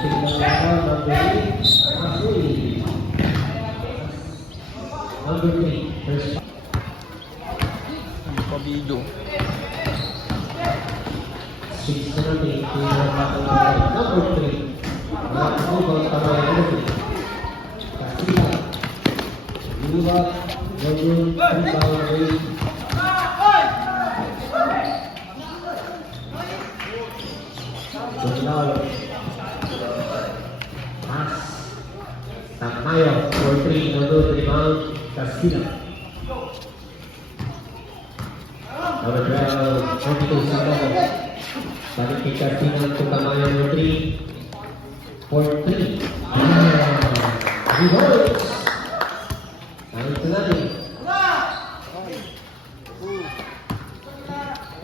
tingnan natin number 3, first pass. Pabidyo. 6 na natin, number 3. Wala ko ba tamay number 3. Kasila. Liwat, Gawin, Rebound, Ray. Tugnaw. Pass. Tamayo, 4-3, Gawin, Rebound, Kasila. Number 12, 22, Sandoval. Balik kay Kasila, Tamayo, number 3. 4-3. Rewards. Kahit na natin.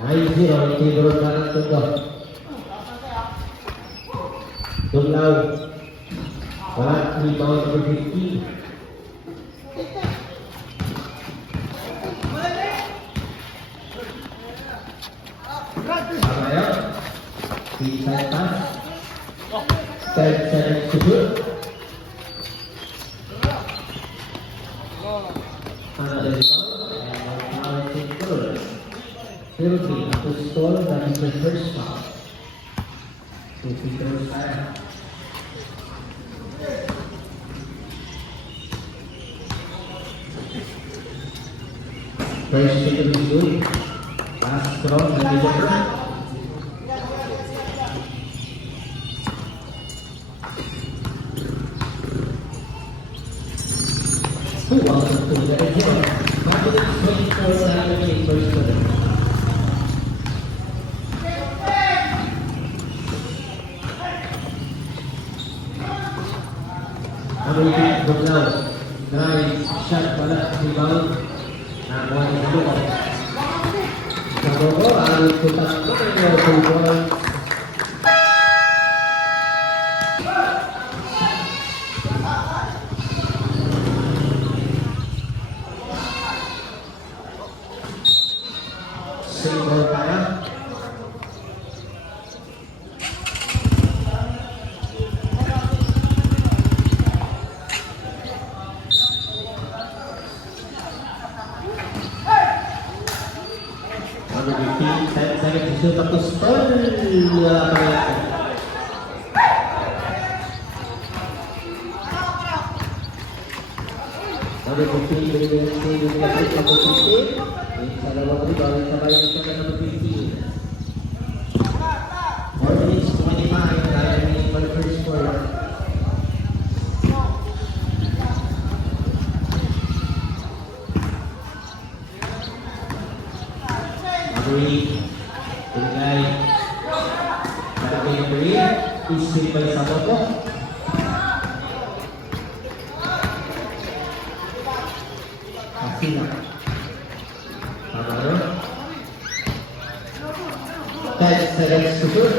9-0, Tidor na ng tundo. Tuglaw. Wala, rebound number 15. Tamayo. Inside pass. 10 seconds to shoot. Another rebound and now it's goal. 0-3 to score, that is the first foul. So free throws tayo. First free throw is good. Pass strong, and it's who also to the zero. Martin 24 Saturday first quarter. American Tugnaw. Drive, shot, wala, rebound. Nakakuha ni Luko. Sa Luko, ang tutak ko ng 2 points. Single tayo. Ano yung 10 seconds to shoot up to stall. Ano yung 15 sa dalawang rebound sa bayan sa number 15. 4 minutes, 25, tayo minutes for the first quarter. Mabuhi, Tulgay, Barangay number 8, isip by Saboto. Kasila. Tamayo. 10 seconds to shoot.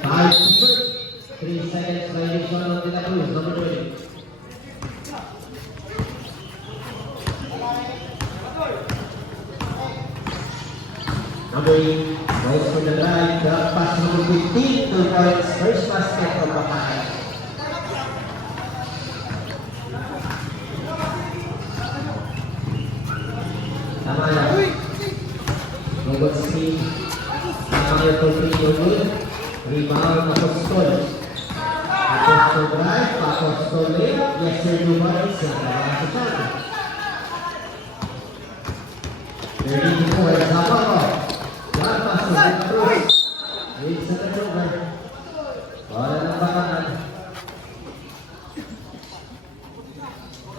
5 to shoot. 3 seconds violation of the Cruz, number 20. Number 8, goes for the drive, drop pass number 15, 2 points, first basket from Bacahay. Tamayo. Robot screen. Tamayo for 3 good. Rebound, Apostol. Apostol drive, Apostol lane. Yes sir, 2 points. Nakabahan sa shot. 34, Zapaco. Drop pass to the Cruz. Wait sa turnover. Wala ng bakangan.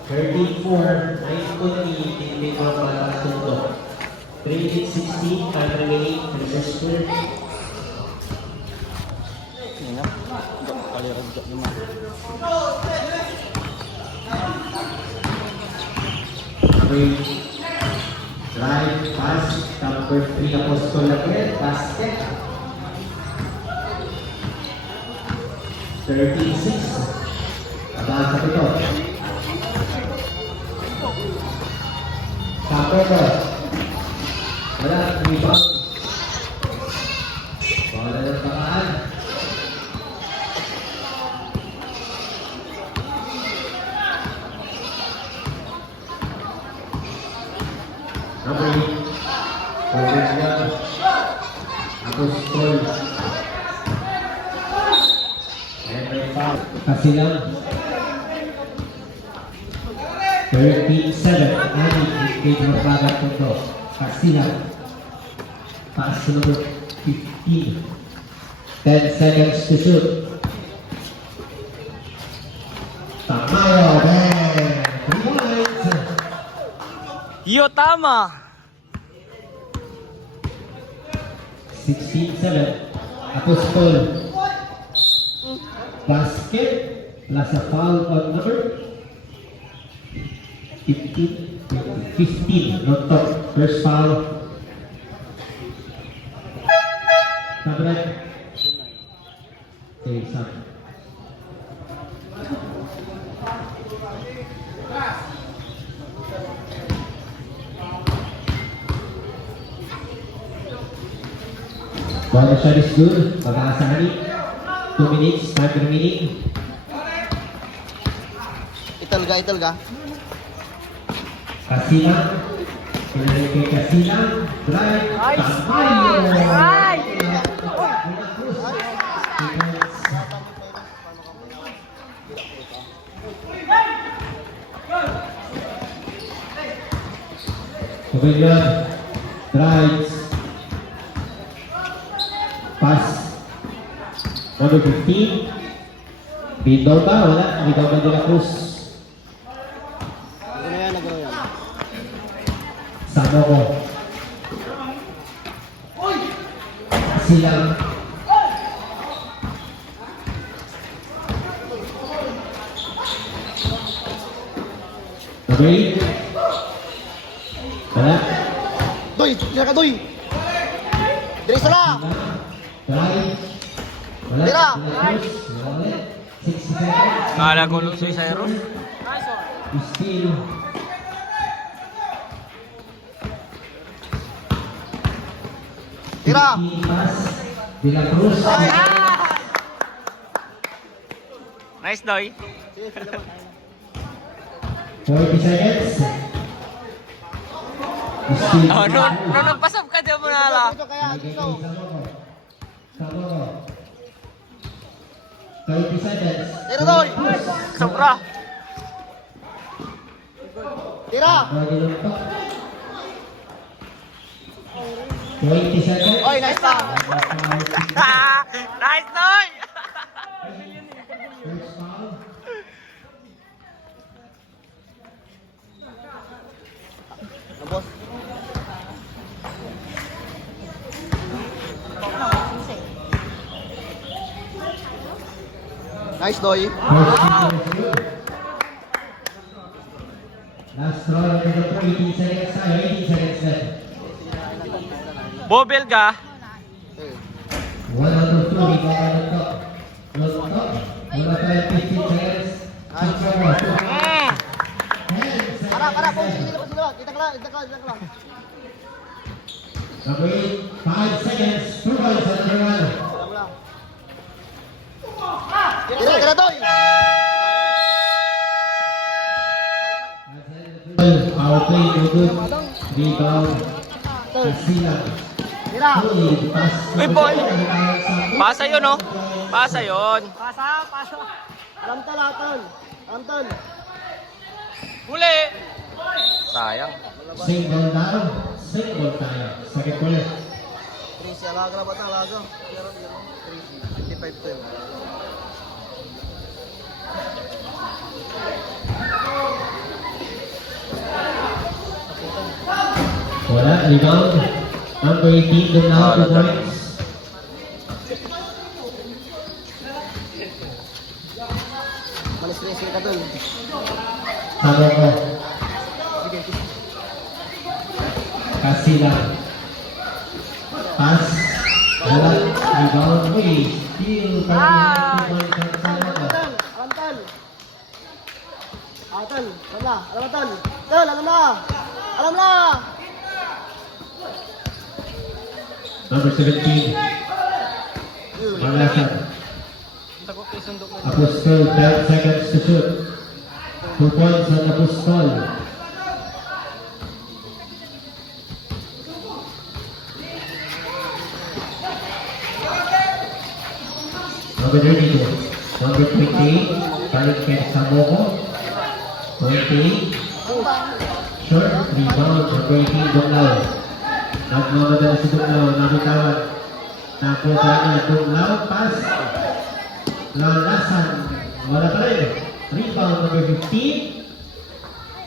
34, 9-20, hindi ko para sundo. 3-16, 5 remaining, resistor. Yan nga. Kalirag ka naman. Drive, pass, number 3 Apostol again, basket. 36. Abang sa ito. Sapoco. Wala, rebound. Wala ng Kasilang. 13-7. Ani, engage Morbaga Tondo. Kasilang. Pass to number 15. 10 seconds to shoot. Tamayo, then 3 points. Yo, tama! 16-7. Apostol. Basket plus a foul on number 15. Not top. First foul. Tabret. Okay, stop. Ball shot is good. Pag-aasari. 2 minutes. Time remaining. Italga. Kasilang. Pinalik kay Kasilang. Drive. Tamayo. Pavilion. Drives. Pass. Number 15. Window ba? Wala. Window ba de la Cruz? Nagano yan. Samoko. Silang. Okay. Wala. Doy, tira ka doy. Diri sala. Drive. Wala. Tira. Wala ulit. 60 seconds. Kala ko nung si Cyrus. Still. Tira. 15 pass. De la Cruz. Nice, Doy. 40 seconds. Still. Oh, no, nagpasap ka dyan mo na lang. Dito kaya dito. Samoko. 30 seconds. Tira doy. Sobra. Tira. 20 seconds. Oy, nice pa. Nice, Doy! First foul. Boss. Nice doy. First foul is good. Last throw of the 18 seconds. 18 seconds left. Bobel ka. 1 out of 2. We got on the top. On top. 1 out of 15 seconds. Shoot forward. 10 seconds. Para, sila. Kita ka lang. Number 8, 5 seconds. 2 points on number 1. Wala. Tira doy. Power play, no good. Rebound. Kasilang. Tira. Solid pass. Uy, boy. Pasa yun, no? Pasa yun. Alam tol. Huli! Sayang. Single down. Single tayo. Second quarter. 3 alaga ba talaga? 55 to yun. Wala. Rebound. Number 18, doon na 2 points. Malis-malis ka doon. Samoko. Kasilang. Pass. Wala. Rebound. Uy. Steal. 2 points on Samoko. Alam tol. Tol. Alam tol. Tol, alam na. Number 17. Malasan. Apostol, 10 seconds to shoot. 2 points on Apostol. Number 32. Number 20, balik kay Saboko. 20. Short, rebound, number 18, Dunglao. Nagmamadala si Dunglao, nabitawan. Nakuha niya, Dunglao, pass. Lalasan, wala pa rin. Rebound, number 15.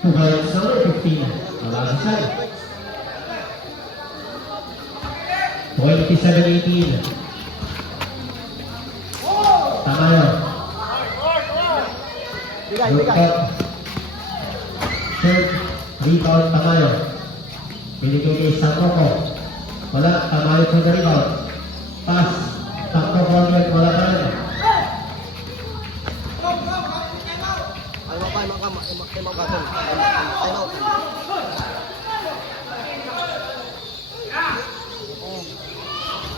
Tubayos number 15. Wala sa side. 27-18. Tamayo. Bigay. Third, rebound, Tamayo. Binigay kay Saboko. Wala, Tamayo po na rebound. Pass, Saboko ulit, wala pa rin.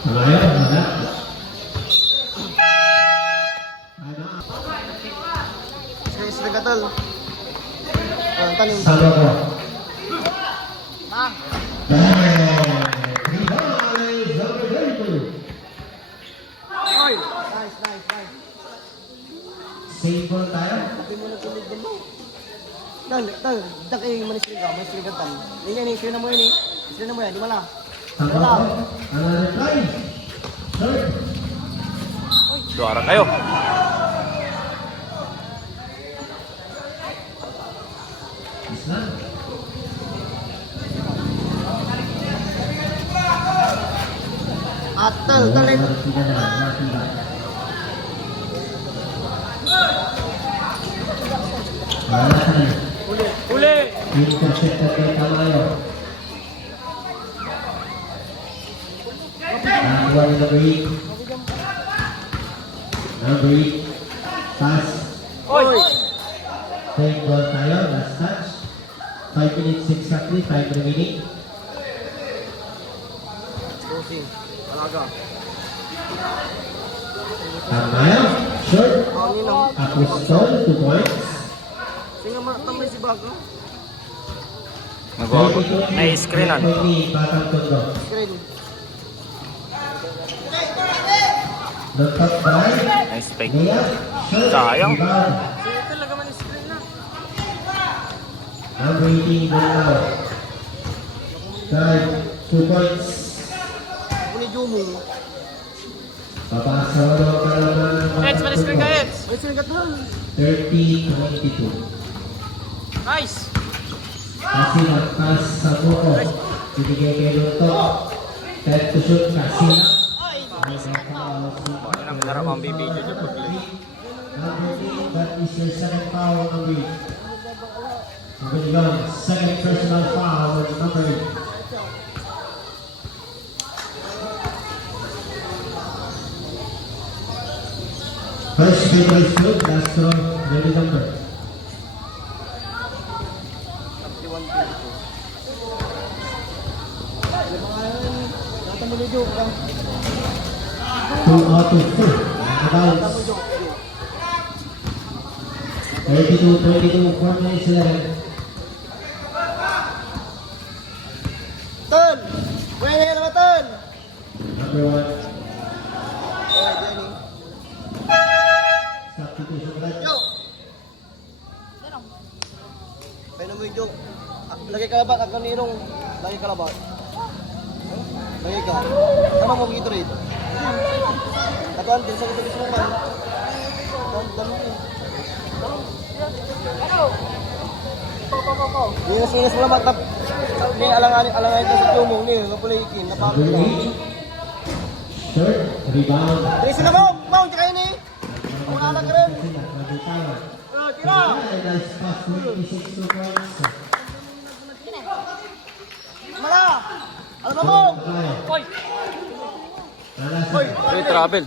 Tamayo, wala. Sige ka tol. Tanim. Saboko. Ah. Rebound, number 32. Nice. Save ball tayo. Sabi mo na tulig mo. Tal, kayo manisling ka tal. Ini, sila na mo yun eh. Sila na mo yan, di wala. Saboko. Ang reply. Third. Suara kayo. Isla. Tal. Uli! Intercepted kay Tamayo. Nakuha ni number 8. Number 8. Pass. Oy! Take ball tayo. Last touch. 5 minutes exactly. 5 remaining. Closing. Alaga. Tamayo. Short. Hangin ang. Apostol. 2 points. Sige mo, tambay si Bago. Na-screenan. Batang Tondo. Screen. Nagtap by. Nice fake. Lea. Short. Sayang. Rebound. Sige talaga man screen na. Number 18, Dunglao. Guard, 2 points. Kuni Jumo. Papasa mo daw ka naman. Eds, maniscreen ka, Eds! Ay, sige ka tol. 30-22. Nice! Kasi nagpas sa buko. Binigay kay Luto. 10 to shoot. Kasi na. Ano nang larap ang bibidyo dyan po, play? Number 8, that is your second foul, number 8. Good run. Second personal foul, number 8. First free throw is good. Last throw, ready number. 2 out of 4. Bounce. 32-22, 4 minutes left. Tol! Pwede na tol! Number 1. Jenny. Substitution right. Yo! Pwede mo yung joke. Lagay kalabat, ako nirong. Lagay kalabat. Lagay ka. Ano mo gito rin? Katuan din sa katulis mo man. Dami mo. Linas mo naman tap. Ni alangan ka sa tumong ni kapulikin Number napakita. 8. Short, rebound. Dili sila mo, mount kayo ni. Wala lang rin. Tira. Nice pass, 26 points. Mala. Alam mo. Oy! Hoy, Uy, travel.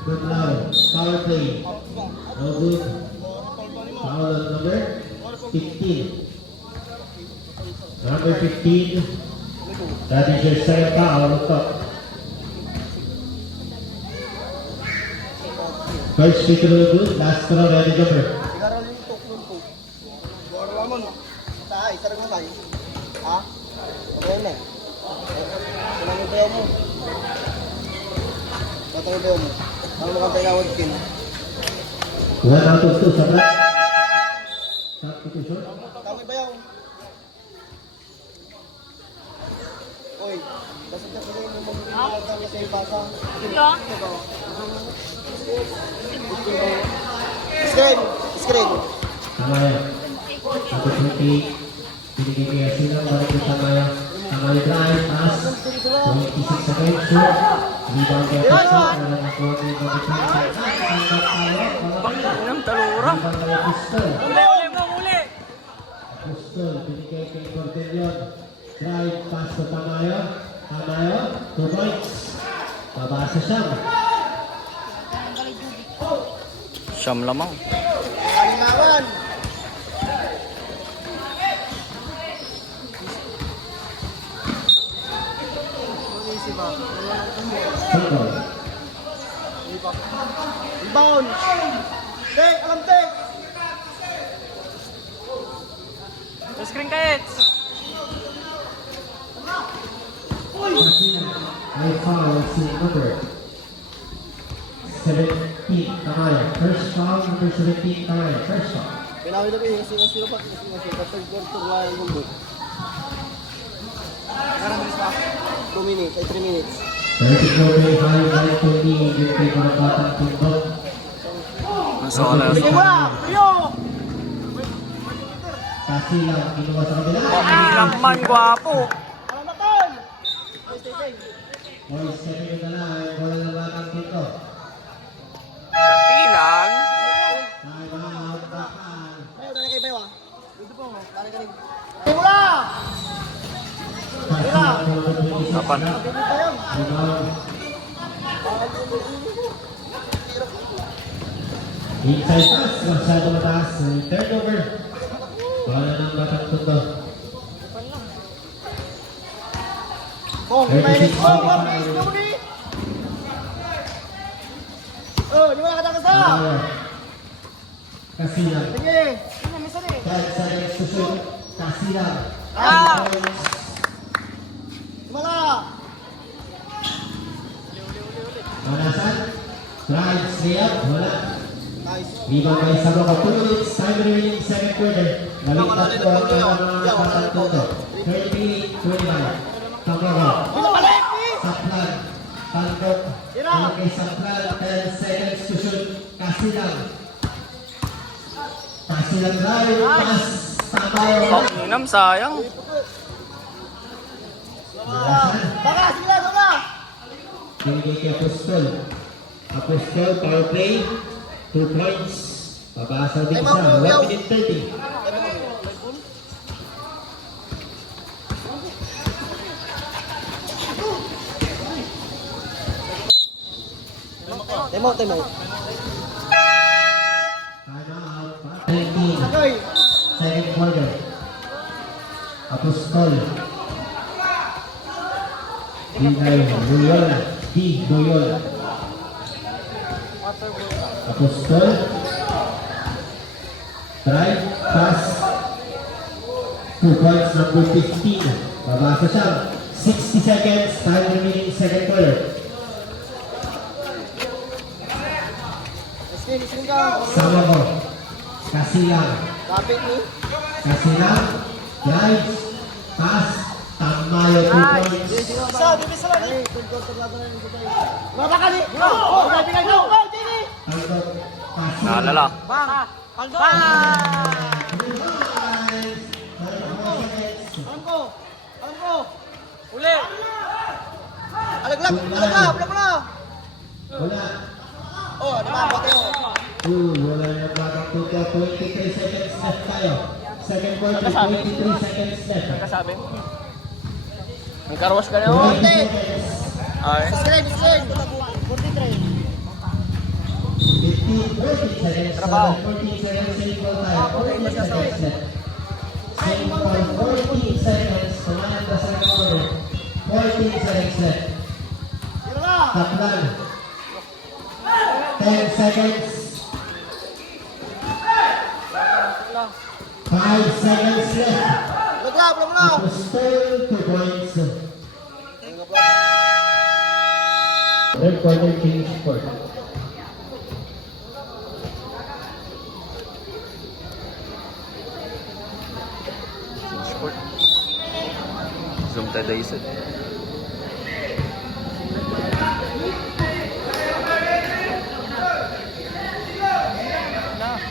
Good now. Power play. No good. Foul on number 15. Number 15. That is your second foul on top. First free throw good. Last throw ready jumper. Igaral yung tukon po. Bora lamon. Tay, sarang mo tay. Ha? Okay na. Ano mo mo? Tatay mo. Ang makantay na 1 kill. 1 out of 2 sa flat. Substitution. Kami ba yaw? Oy, dasad ka rin yung mag-iilag kami sa ibasa. Screen. Tamaya. Opportunity. Binigay kay Asino. Balik kay Tamaya. Tamaya drive. Pass. 26 seconds. Shoot. Rebound kay Pusto. Wala na po ang rebound kay Pusto. Bakit ng talura? Rebound kay Pusto. Uli! Pusto. Binigay kay Cortelion. Drive. Pass to Tamaya. Tamaya. 2 points. Pabasa siya. Siyam lamang. Kalimangan. Circle. Rebound. Tek, alam tek. Screen kahit. May foul si number 17, Tamaya. First foul, number 17, Tamaya. First foul. Pinawin na ba yung sino pa? Third quarter lang yung mundo. 2 minutes, ay 3 minutes. 34-5, 9-20, yung kay Parabatang Tundok. Nasa oras. Sige mo na! Rio! Kasi lang, kinuha sa kabila. Ilang man, gwapo. Alamatan! Ay, stay. Boys, kami na lang, wala na Batang Tundok. Katilang. Time out, bakan. Ayaw, dali kay Bewa. Dito po, dali ka rin. Sige mo na! Kasi lang, number 26 Kapan? na. Dito tayo. Rebound. Inside pass, masyado mataas. Turnover. Wala ng Batang Tundok. Oh, 5 minutes. Oh, 1 minutes. Dumi! Oh, di ba nakatakas na? Tamaya. Kasi lang. Sige. Ano, misan eh. 10 seconds to shoot. Kasi lang. Ah! Mala! Manasan. Drives, layup. Wala. Nice. Rebound by Samoa. 2 minutes. Time remaining second quarter. Baliktad ko ang mga Batang Tundok. 30-25. Samoa. Pinabalik, please! Saplan. Tandok. Ano kay Saplan. 10 seconds to shoot. Kasi lang. Kasi lang drive. Pass. Tamaya. Pakinam, sayang. Manasan. Baka, sige na, baka! Binigay kay Apostol. Apostol, power play. 2 points. Pabasa din sa 1 minute 30. Time out. Time out. 19. Agoy! Second quarter. Apostol. Buyola. Buyola. Apostol. Drive. Pass. 2 points. Number 15. Babasa siya. 60 seconds. Time remaining second quarter. Screen ka. Sama mo. Kasi lang. Kapit ni. Kasi lang. Drive. Pass. Tamayo. 2 points. Isa, bibis lang ni. Third quarter lang na yung tutay. Mata ka ni! Oh, pinay no! Oh, Jenny! Tandok. Kasi lang. Naalala. Bang! Paldo! Alam ko! Uli! Alaglag! Alaglag! Alaglag na! Wala. Oh, di ba? Bote oh. Wala na Batang Tundok. 23 seconds left tayo. Second quarter, 23 seconds left. Kasabi? Ang karwas ka na 20 oh. seconds. Ay. Screen! 43. 14 seconds. Trabaho. 14 seconds. Same ball tayo. 14 seconds left. Same ball. 14 seconds. Kumain na second quarter. 14 seconds left. Tira na! Kaplan. 10 seconds. 5 seconds left. Alaglag! Alaglag! Apostol 2 points. Third quarter change court. kada isa.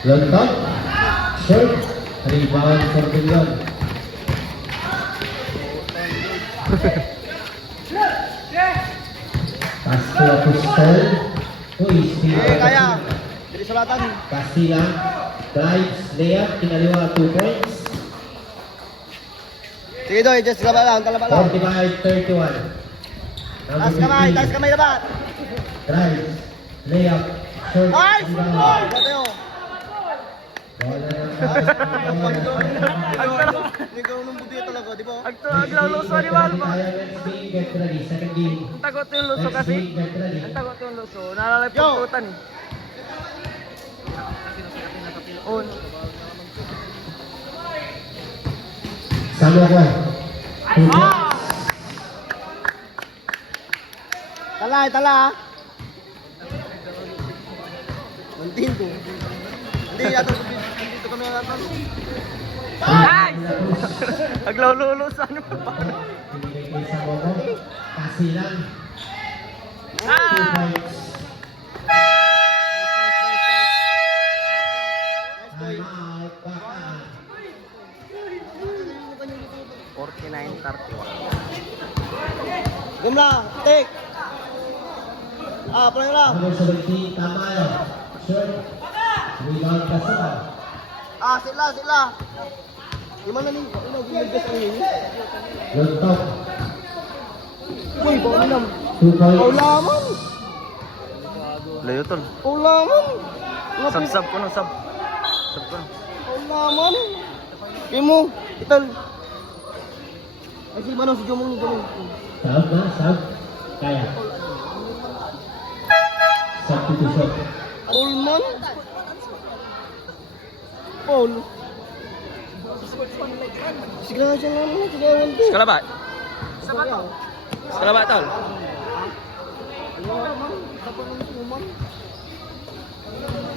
Lontok. Short. Rebound for Pilion. Pass to Apostol. Uy, Kaya. Dili sulatan. Castilla. Drives, layup, kinaliwa, 2 points. Sige Doy, just laba lang, talaba lang. 45-31. Taas kamay labat. Drives, layup, short, Ay! rebound. Tayo. Bola ng Hindi ka nung buti talaga, di ba? Aglaw luso ni Malmo. Get ready, second game. Ang tagot yung luso kasi. Get ready. Ang tagot yung luso. Nalalay Yo! pagtutan eh. On. Sama ko. 2 points. Tala. Mantin to. Hindi, dito kami natin. Ay! Aglaw luluso ano pa? Binigay kay Samogo. Kasi lang. 2 Ah! points. Time out. Baka. 49-31. Gumla, take. Play lang. Number 17, Tamayo. Short. Rebound Kasama. Sila. Di man na ni, gumilgas ang yun. Lontok. Uy, bawinam. 2 points. Paulaman. Layo tol. Paulaman. Sab ko no, sab. Sab ko no. Paulaman. Imo, ital. Ay, si Manong, si Jomong. Sab na, sab. Kaya. Substitution. Paulman. Paul. Sige na siya naman, sige na naman. Skalabat. Skalabat tol.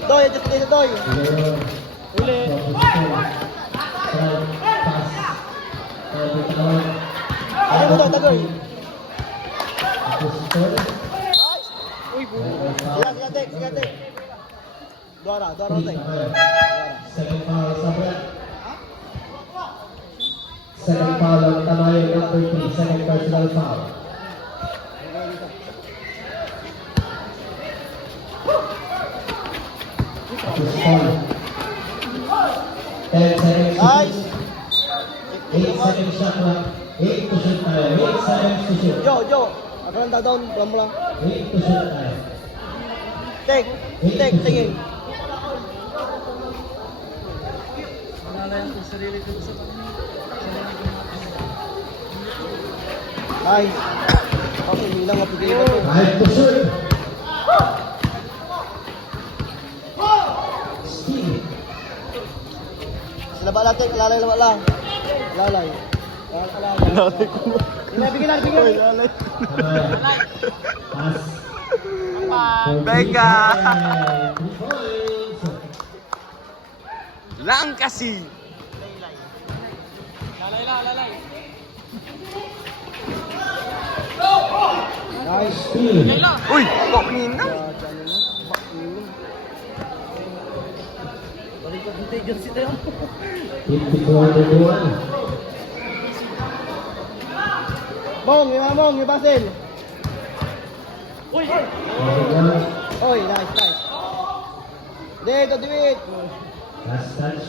Doy, just dito, Doy. Uli. Ay, mo, Tagoy. Uy, sige, take. Dora, take. Second foul, Sabra. Second foul on Tamayo, number 3. Second personal foul. Apostol. 10 seconds. Nice. 8 seconds shot clock. 8 to shoot tayo. 8 seconds to shoot. Jo. Ako lang down, lang mo lang. 8 to shoot tayo. Take, tingin. Nice. Okay, hilang nga pigil ba ito? 5 to shoot. Steal. Sila ba natin? Lalay lang. Lalay. Bigyan. Tamayo. Pass. Beka. 3 points. Lang kasi. Nice steal. Uy, poknin na. Hit before the goal. Mong, yung Basil. Overall. Oy, nice. Dito, do it. Last touch.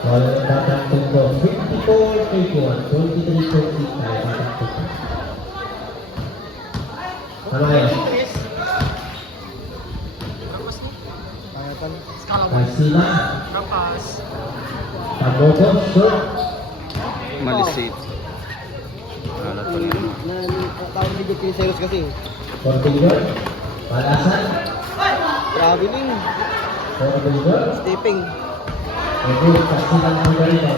Wala na batang tundo. 54-31. 23-25. Batang tundo. Tamayo. Karsila. Tamogo. Shoot. Malisit. Alat pa rin. Tawag ni Jake Serious kasi. Portillo. Palasan. Traveling. Portillo. Stepping. Ito. Karsila ng Margarita.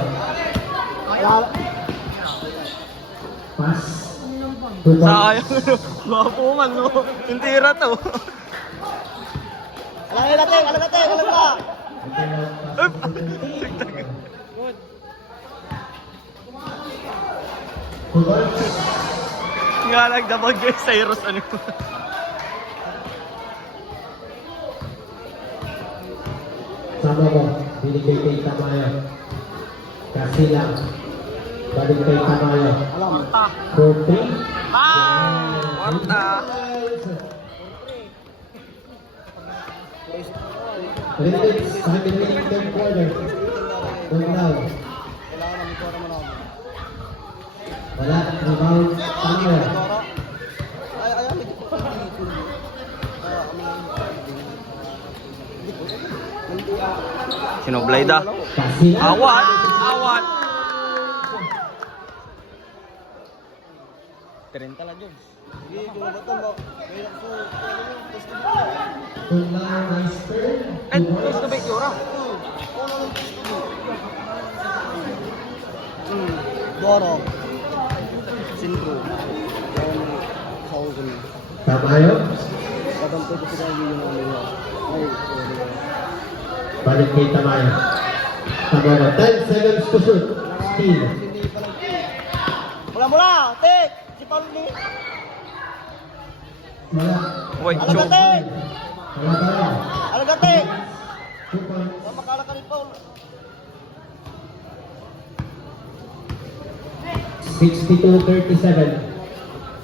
Pass. Sayang. Gwapo man no. Yung tira to. Alam ka. Nga nagdamag guys sa Eros ano. Sama mo, binigay kay Tamayo. Kasi lang, balik kay Tamayo. Alam. 4-3. Warta. Minutes, 5 remaining third quarter. Good now. Kailangan namin ko naman ako. Wala, rebound, Tamayo. Ay, hindi ko. Sinoblay da. Kasi lang. Awat. Awat. 30 lang yun. Hindi, kung ba ito, mahirap ko. Good now, nice turn. And close to bake yura. Doro. Sintro. Sa ugon. Tamayo. Kadampo ko sila yung ano. Ay, Balik kay Tamayo. Tamayo, 10 seconds to shoot. Steal. hindi pa lang. Mula! Tek! Si Paul ni. Wala. Wait, Alaga, choke. Tek! Wala pa rin. Alaga, Tek! 2 points. Makala ka ni Paul. 62-37.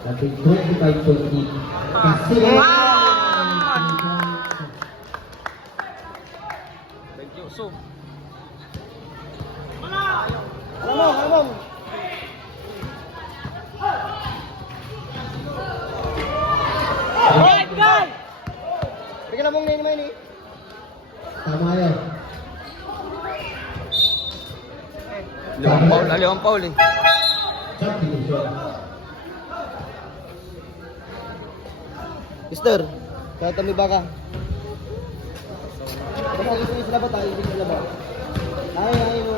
Natin 25-20. Kasi Thank you. So, Ano? Bigyan na mong nini mo ini. Tamayo. Limang Paul eh. Subdivision. Mister, kahit kami baka. Basta isip sila ba tayo? Isip sila ba? Ay, mo.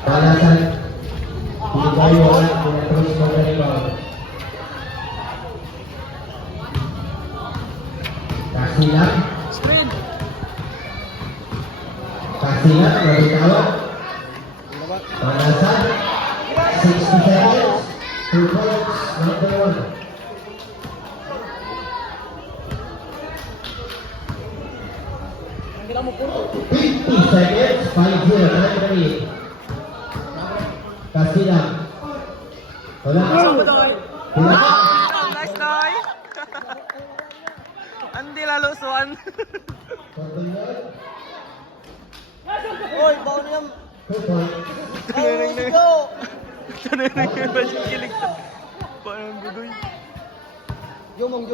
Palasan. Hindi tayo wala. Pinatros mo na rebound. Kasilang. Screen. Kasilang. Mabitawa. Palasan. 60 seconds. 2 points. Number 1. Kailan mo po? 50 seconds. 5-0. 9-3. Kasilang. Wala. Nice Noy. Andi lalusuan. Oy, baon niya. 2 points. Ay, sigo! Tanay yung basic kilig. Parang budoy. Jumong.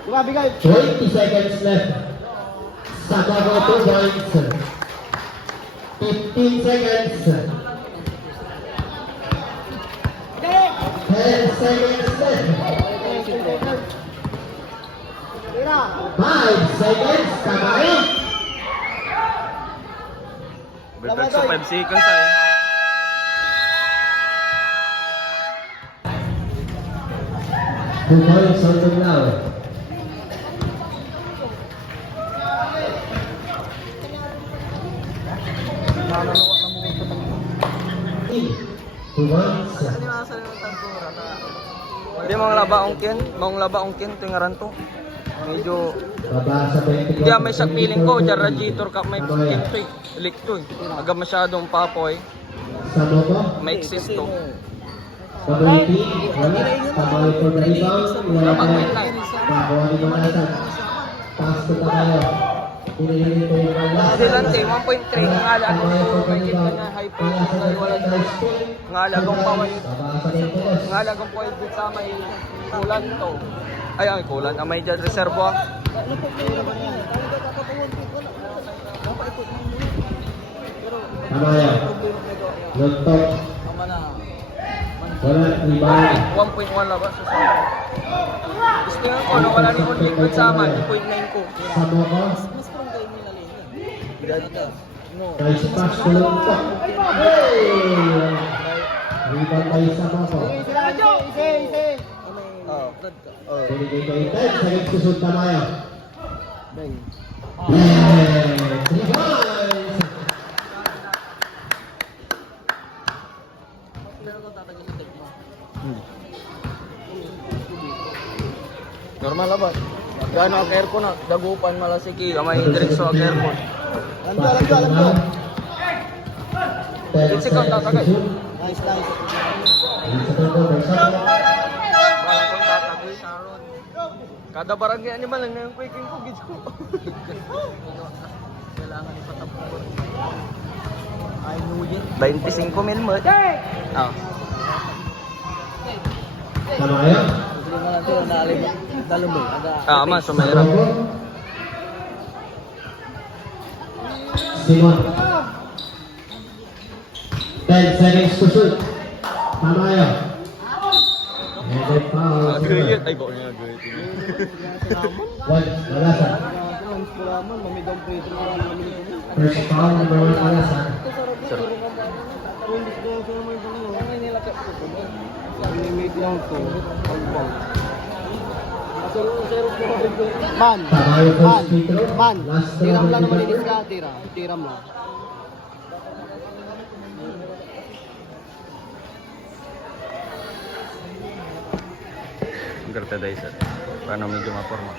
Grabe guys. 20 seconds left. Sabago 2 points. 15 seconds. 10 seconds left. 5 seconds. Tamayo. Better sa 5 seconds ay. Two points on the now. Two points. Hindi mong laba ongkin tingaran to. Medyo Baba sa 24. hindi may sak feeling ko, jar radiator ka may kinto eh. Electo eh. Aga masyadong papoy, Sa Mogo. may exist to. Stability. Wala. Tamayo for the rebound. Wala pa rin. Bago ni Manatan. Pass to Tamayo. Pinili ko yung kanya. Silante 1.3 ngala ano to may kita niya hyper wala ngalagong paway. Baba sa 24. Ngalagong paway dito sa may kulan to. Ay kulan may dyan reservo. Tamayo. Luntok. Wala. Rebound. 1.1 lang ba sa sama. Gusto nga ko, wala ni Unliquid sama, 2.9 ko. Sa Mogo. Nice pass to Luntok. Hey! Rebound by sa Mogo. Sunod ka. Binigay kay Ted. Sakit kusog Tamayo. Bang. Bang! 3 points! Normal na ba? Gano ang aircon na, dagupan malasiki, kamay diretso ang aircon. Alam ko. 10 Second na tagay. Nice, nice. Balakon tatagoy Sharon. Kada barangay animal lang na yung quaking ko, gid ko. Kailangan ipatapon. I knew it. 25 mil mo. Ah. Tamayo. Ah, mas sumayra. Simon. 10 seconds to shoot. Tamayo. And then foul. Agayit. Ay, bako niya agayit. Malasan. First foul, number 1, Malasan. Man. Tamayo first free throw. Man. Last Tiram throw. lang naman inis ka. Tiram lang. Gerta dahil sir. Paano medyo maporma?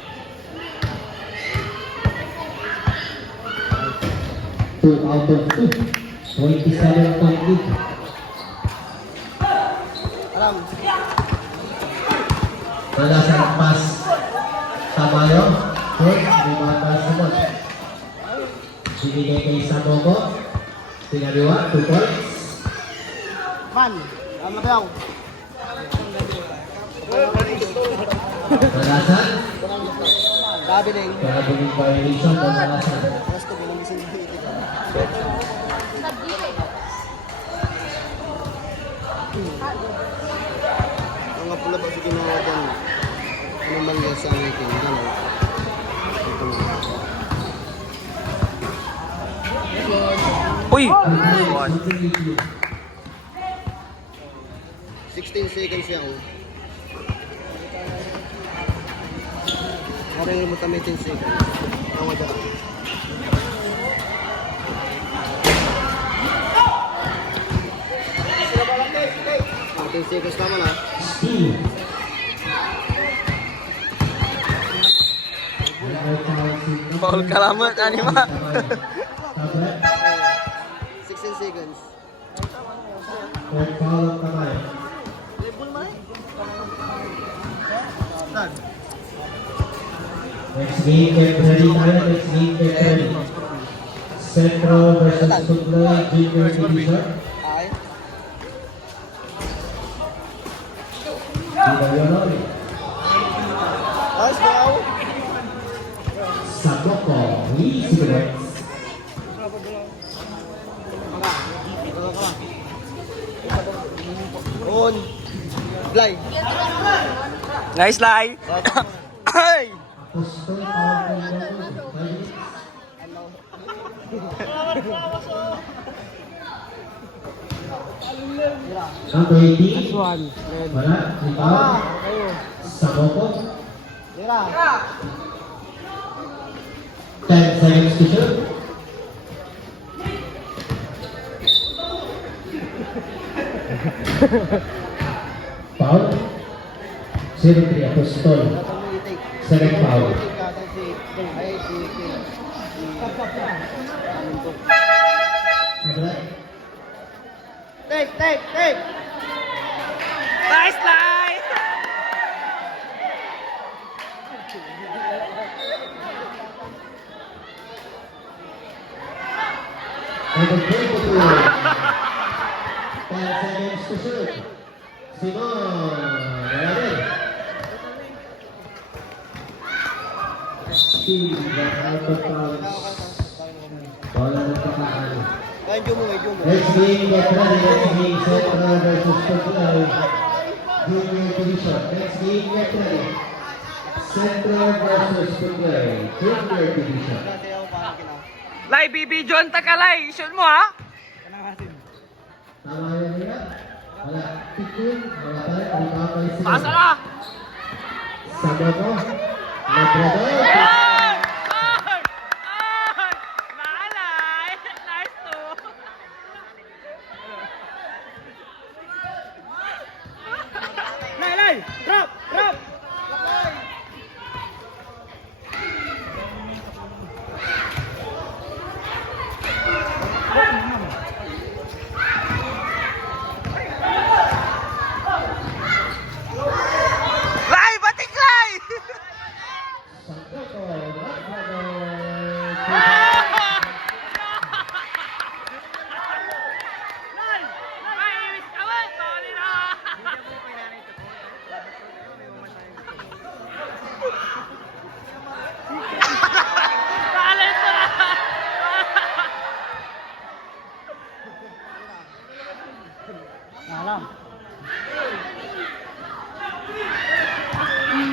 2 out of 2. 27.8. Alam. Malasan pass. Tamayo. Short. Rebound by Simon. Binigay kay Samogo. Tinaliwa. 2 points. Man. Alam na kayo. Malasan. Sabi din. Traveling violation ng Malasan. Gusto ko lang isang mga pula ba sa ginawa dyan? Anong bangga sa akin? Ito na. Uy! 16 seconds yan. Karang mo tayo 10 seconds. Tawa dyan. Ten seconds naman ha. Steve. Paul Karamat, anima. 16 seconds. Third foul of Tamayo. Next game, get ready tayo. Next game, get ready. Central versus Tugloy Junior Division. Ay. Ibayonoy. Let's go. Saboko. Easy breaks. On. Fly. Nice lie. Ay! Apostol foul from Number 18. Wala. Ikaw. Saboko. Tira. 10 seconds to shoot. Foul. 0-3 Apostol. Second foul. Sabla. Take. Nice lie! Number 22. 10 seconds to shoot. Simon. Wala rin. Steve. Out of bounds. Wala ng pakaan. Medyo mo. Next game, get ready. Next game, Central versus Tugloy Junior Division. Next game, get ready. Central versus Tugloy Junior Division. Lai, BB John Takalay. Shoot mo ha? Tama yun nila. Wala. Pikin. Wala pa rin. Wala pa rin sila. Pasa na! Sama ko. Labrador. Naalay! Nice to! Naalay! Drop! Drop! Lai! Batik Lai! Sanggol ko. Labrador. Alam.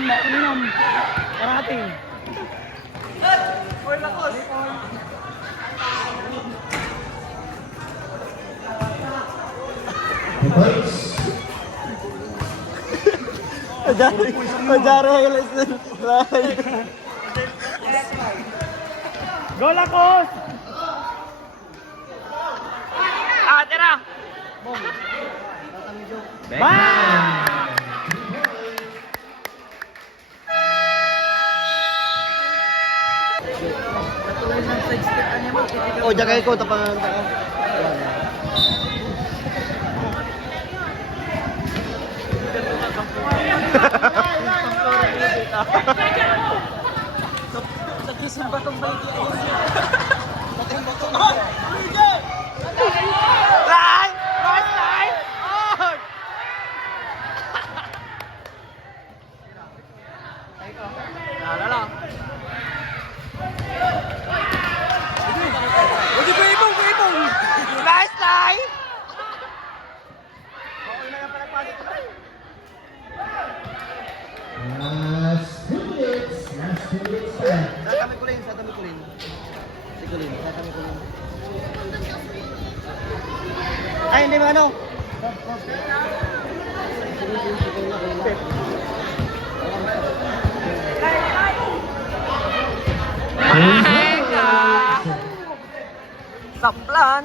Makinom. Parating. Oy, lakos. The points. Majaro highlights na. Go, lakos! Ah, tira! Bang! Oh, jagay ko tapangan ka. Lai! Nice Lai! Oh! Lala. Nice Lai! Last 2 minutes. Last 2 minutes left. Tatami ko rin, tatami ko rin. Sigulin, tatami ko rin. Ay, hindi ba ano? Saplan!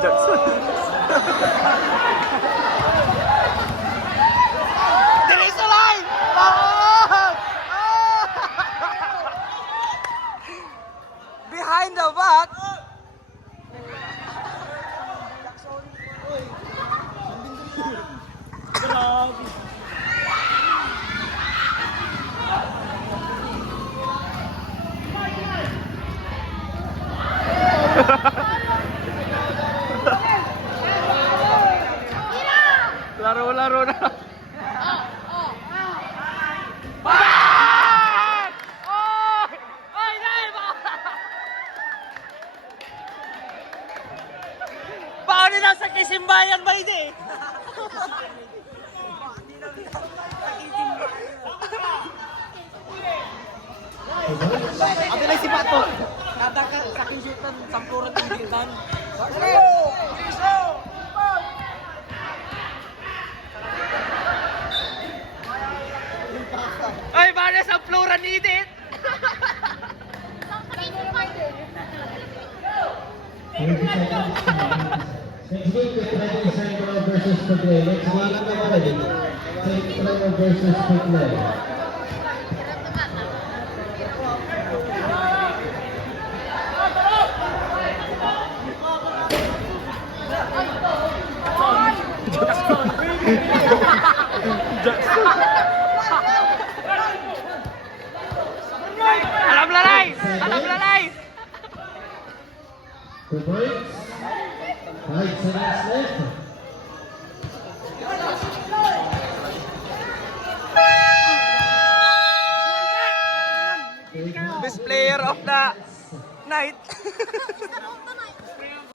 Jackson! Dili sa line! Behind the back! Laro-laro na. Bang! Oy! Oy, dai ba? Paano na sa Kisimbayan ba hindi? Ate lang si Pato. Kada ka sa kinsutan, sampuran ng gintan. Ay, bala sa Flora needed! 30 seconds. Next game is Trevor Sangro versus Paglay. Next game is Trevor versus Paglay. Alam lalay! Alam lalay! 2 points. 5 seconds left. Best player of the night.